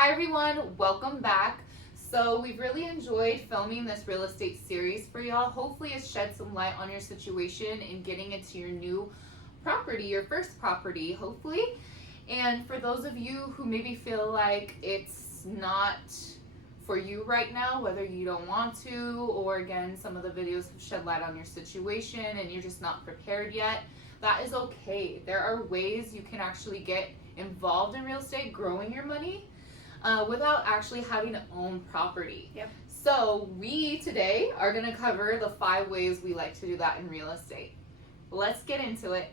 Hi everyone, welcome back. So we've really enjoyed filming this real estate series for y'all. Hopefully it's shed some light on your situation and getting into your new property, your first property, hopefully. And for those of you who maybe feel like it's not for you right now, whether you don't want to, or again, some of the videos have shed light on your situation and you're just not prepared yet, that is okay. There are ways you can actually get involved in real estate, growing your money, without actually having to own property. Yep. So we today are going to cover the 5 ways we like to do that in real estate. Let's get into it.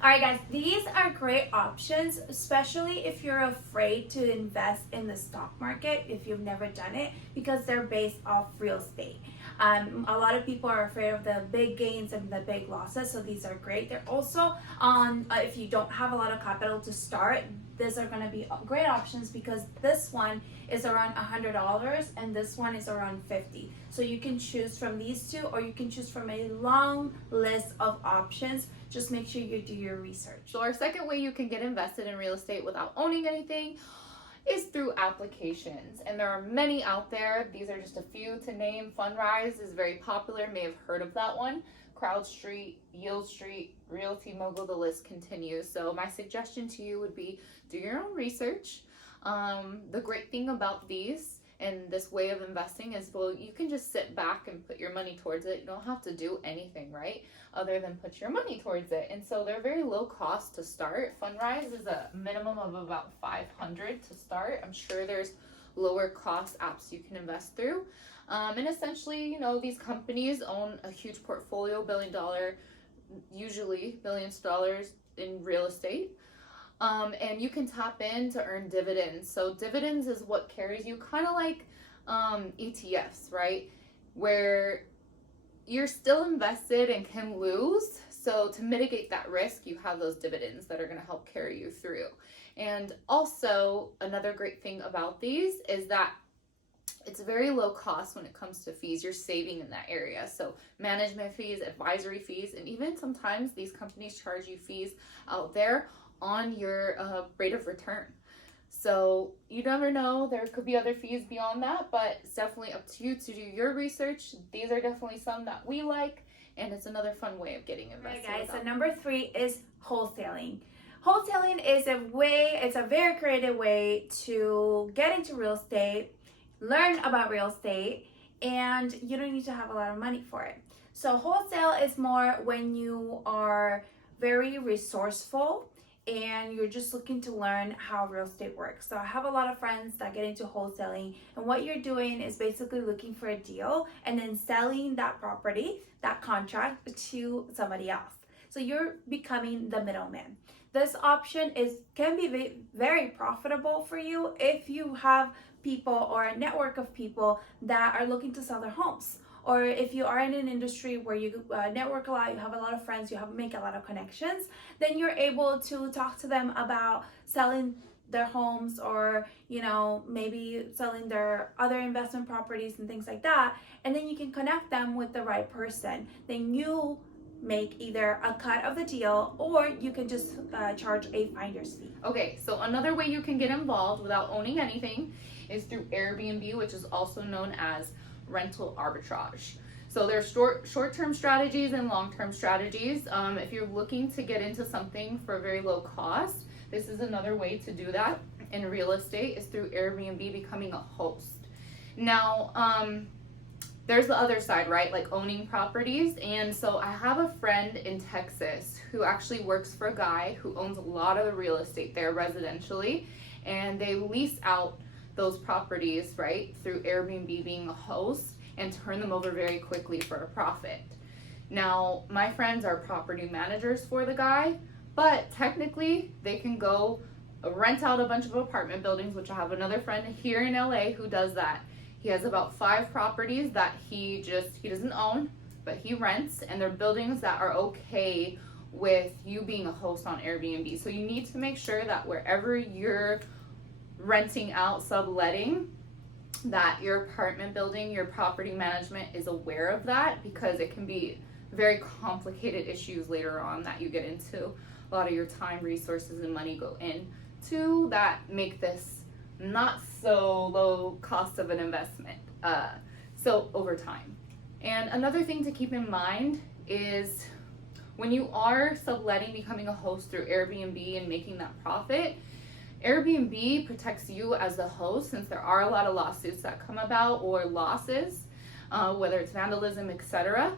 All right, guys, these are great options, especially if you're afraid to invest in the stock market, if you've never done it, because they're based off real estate. A lot of people are afraid of the big gains and the big losses, so these are great. They're also on, if you don't have a lot of capital to start, these are going to be great options because this one is around $100 and this one is around $50. So you can choose from these two, or you can choose from a long list of options. Just make sure you do your research. So our second way you can get invested in real estate without owning anything is through applications, and there are many out there. These are just a few to name. Fundrise is very popular, you may have heard of that one. CrowdStreet, Yield Street, Realty Mogul, the list continues. So my suggestion to you would be do your own research. The great thing about these and this way of investing is, well, you can just sit back and put your money towards it. You don't have to do anything, right, other than put your money towards it. And so they're very low cost to start. Fundrise is a minimum of about $500 to start. I'm sure there's lower cost apps you can invest through. And essentially, you know, these companies own a huge portfolio, usually billions of dollars in real estate. And you can tap in to earn dividends. So dividends is what carries you, kind of like ETFs, right? Where you're still invested and can lose. So to mitigate that risk, you have those dividends that are going to help carry you through. And also another great thing about these is that it's very low cost when it comes to fees. You're saving in that area. So management fees, advisory fees, and even sometimes these companies charge you fees out there on your rate of return. So you never know, there could be other fees beyond that, but it's definitely up to you to do your research. These are definitely some that we like, and it's another fun way of getting invested. Right, guys, so number 3 is wholesaling. Wholesaling is it's a very creative way to get into real estate, learn about real estate, and you don't need to have a lot of money for it. So wholesale is more when you are very resourceful and you're just looking to learn how real estate works. So I have a lot of friends that get into wholesaling, and what you're doing is basically looking for a deal and then selling that property, that contract, to somebody else. So you're becoming the middleman. This option can be very profitable for you if you have people or a network of people that are looking to sell their homes. Or if you are in an industry where you network a lot, you have a lot of friends, you make a lot of connections, then you're able to talk to them about selling their homes, or, you know, maybe selling their other investment properties and things like that. And then you can connect them with the right person. Then you make either a cut of the deal, or you can just charge a finder's fee. Okay, so another way you can get involved without owning anything is through Airbnb, which is also known as rental arbitrage. So there's short-term strategies and long-term strategies. If you're looking to get into something for a very low cost, this is another way to do that in real estate, is through Airbnb, becoming a host. Now, there's the other side, right? Like owning properties. And so I have a friend in Texas who actually works for a guy who owns a lot of the real estate there residentially, and they lease out those properties, right, through Airbnb being a host, and turn them over very quickly for a profit. Now, my friends are property managers for the guy, but technically they can go rent out a bunch of apartment buildings, which I have another friend here in LA who does that. He has about 5 properties that he doesn't own, but he rents, and they're buildings that are okay with you being a host on Airbnb. So you need to make sure that wherever you're renting out, subletting, that your apartment building, your property management is aware of that, because it can be very complicated issues later on that you get into. A lot of your time, resources, and money go into that make this not so low cost of an investment. So over time. And another thing to keep in mind is when you are subletting, becoming a host through Airbnb and making that profit, Airbnb protects you as the host, since there are a lot of lawsuits that come about, or losses, whether it's vandalism, etc.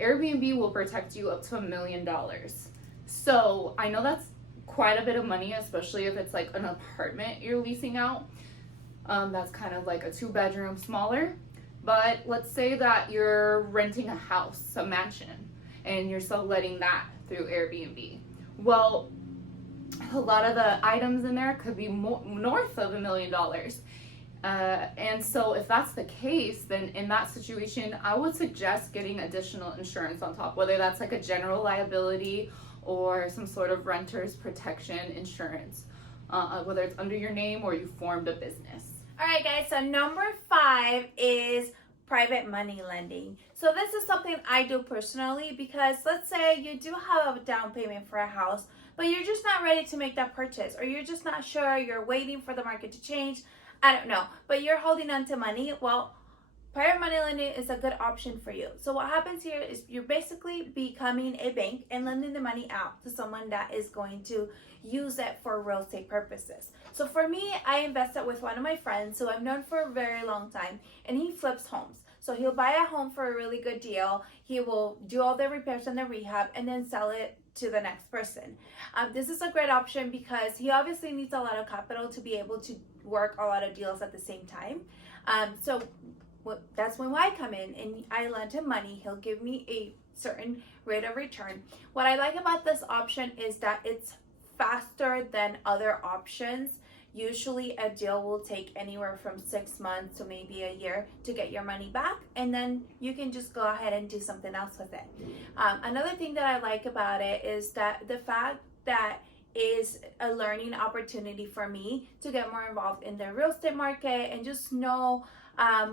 Airbnb will protect you up to $1 million. So I know that's quite a bit of money, especially if it's like an apartment you're leasing out. That's kind of like a 2-bedroom smaller. But let's say that you're renting a house, a mansion, and you're subletting that through Airbnb. Well, a lot of the items in there could be north of $1 million. And so if that's the case, then in that situation, I would suggest getting additional insurance on top, whether that's like a general liability or some sort of renter's protection insurance, whether it's under your name or you formed a business. All right, guys, so number 5 is private money lending. So this is something I do personally, because let's say you do have a down payment for a house, but you're just not ready to make that purchase, or you're just not sure, you're waiting for the market to change, I don't know, but you're holding on to money. Well, private money lending is a good option for you. So what happens here is you're basically becoming a bank and lending the money out to someone that is going to use it for real estate purposes. So for me, I invested with one of my friends who I've known for a very long time, and he flips homes. So he'll buy a home for a really good deal. He will do all the repairs and the rehab and then sell it to the next person. This is a great option because he obviously needs a lot of capital to be able to work a lot of deals at the same time. That's when I come in and I lend him money. He'll give me a certain rate of return. What I like about this option is that it's faster than other options. Usually a deal will take anywhere from 6 months to maybe a year to get your money back, and then you can just go ahead and do something else with it. Another thing that I like about it is that the fact that is a learning opportunity for me to get more involved in the real estate market and just know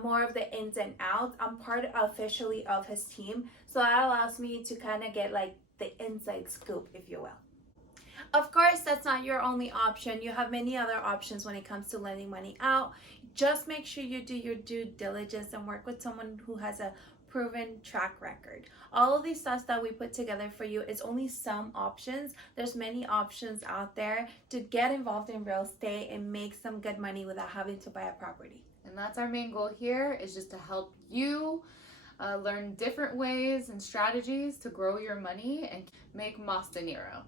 more of the ins and outs. I'm part officially of his team, so that allows me to kind of get like the inside scoop, if you will. Of course, that's not your only option. You have many other options when it comes to lending money out. Just make sure you do your due diligence and work with someone who has a proven track record. All of these stuff that we put together for you is only some options. There's many options out there to get involved in real estate and make some good money without having to buy a property. And that's our main goal here, is just to help you learn different ways and strategies to grow your money and make mas dinero.